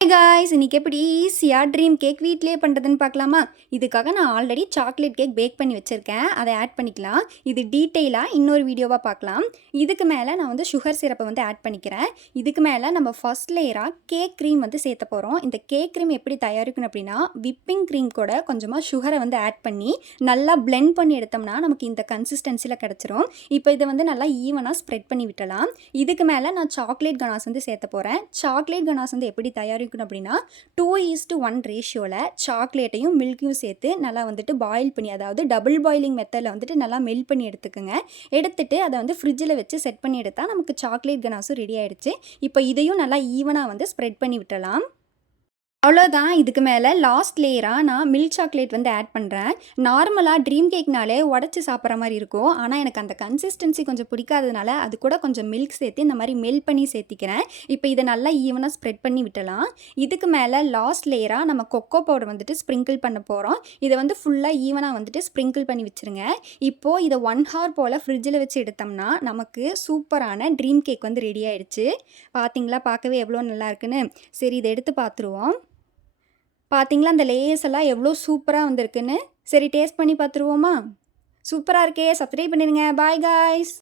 Hey guys, இன்னைக்கு எப்படி ஈஸியாக ட்ரீம் கேக் வீட்டிலேயே பண்ணுறதுன்னு பார்க்கலாமா? இதுக்காக நான் ஆல்ரெடி சாக்லேட் கேக் பேக் பண்ணி வச்சுருக்கேன். அதை ஆட் பண்ணிக்கலாம். இது டீட்டெயிலாக இன்னொரு வீடியோவாக பார்க்கலாம். இதுக்கு மேலே நான் வந்து சுகர் சிரப்பை வந்து ஆட் பண்ணிக்கிறேன். இதுக்கு மேலே நம்ம ஃபர்ஸ்ட் லேயராக கேக் க்ரீம் வந்து சேர்த்த போகிறோம். இந்த கேக் க்ரீம் எப்படி தயாரிக்கணும் அப்படின்னா, விப்பிங் க்ரீம் கூட கொஞ்சமாக சுகரை வந்து ஆட் பண்ணி நல்லா பிளெண்ட் பண்ணி எடுத்தோம்னா நமக்கு இந்த கன்சிஸ்டன்சியில் கிடச்சிரும். இப்போ இதை வந்து நல்லா ஈவனாக ஸ்ப்ரெட் பண்ணி விட்டலாம். இதுக்கு மேலே நான் சாக்லேட் கனாஸ் வந்து சேர்த்த போகிறேன். சாக்லேட் கனாஸ் வந்து எப்படி தயாரிக்கணும் அப்படின்னா 2:1 ரேஷியோவில் சாக்லேட்டையும் மில்க்கையும் சேர்த்து நல்லா வந்துட்டு பாயில் பண்ணி, அதாவது டபுள் பாயிலிங் மெத்தடில் வந்துட்டு நல்லா மெல்ட் பண்ணி எடுத்துக்கோங்க. எடுத்துட்டு அதை வந்து ஃப்ரிட்ஜில் வச்சு செட் பண்ணி எடுத்தால் நமக்கு சாக்லேட் கனாஸும் ரெடி ஆகிடுச்சு. இப்போ இதையும் நல்லா ஈவனாக வந்து ஸ்ப்ரெட் பண்ணி விட்டலாம். அவ்வளோதான். இதுக்கு மேலே லாஸ்ட் லேயராக நான் மில்க் சாக்லேட் வந்து ஆட் பண்ணுறேன். நார்மலாக ட்ரீம் கேக்னாலே உடச்சி சாப்பிட்ற மாதிரி இருக்கும். ஆனால் எனக்கு அந்த கன்சிஸ்டன்சி கொஞ்சம் பிடிக்காததுனால அது கூட கொஞ்சம் மில்க் சேர்த்து இந்த மாதிரி மெல்ட் பண்ணி சேர்த்திக்கிறேன். இப்போ இதை நல்லா ஈவனாக ஸ்ப்ரெட் பண்ணி விட்டலாம். இதுக்கு மேலே லாஸ்ட் லேயராக நம்ம கொக்கோ பவுடர் வந்துட்டு ஸ்ப்ரிங்கிள் பண்ண போகிறோம். இதை வந்து ஃபுல்லாக ஈவனாக வந்துட்டு ஸ்ப்ரிங்கிள் பண்ணி வச்சுருங்க. இப்போது இதை 1 ஹவர் போல் ஃப்ரிட்ஜில் வச்சு எடுத்தோம்னா நமக்கு சூப்பரான ட்ரீம் கேக் வந்து ரெடி ஆகிடுச்சு. பார்த்தீங்களா, பார்க்கவே எவ்வளோ நல்லா இருக்குன்னு. சரி, இதை எடுத்து பார்த்துருவோம். பார்த்தீங்களா, அந்த லேயர்ஸ் எல்லாம் எவ்வளோ சூப்பராக வந்திருக்குன்னு. சரி, டேஸ்ட் பண்ணி பார்த்துருவோமா? சூப்பராக இருக்கே. சப்ஸ்கிரைப் பண்ணிடுங்க. Bye guys.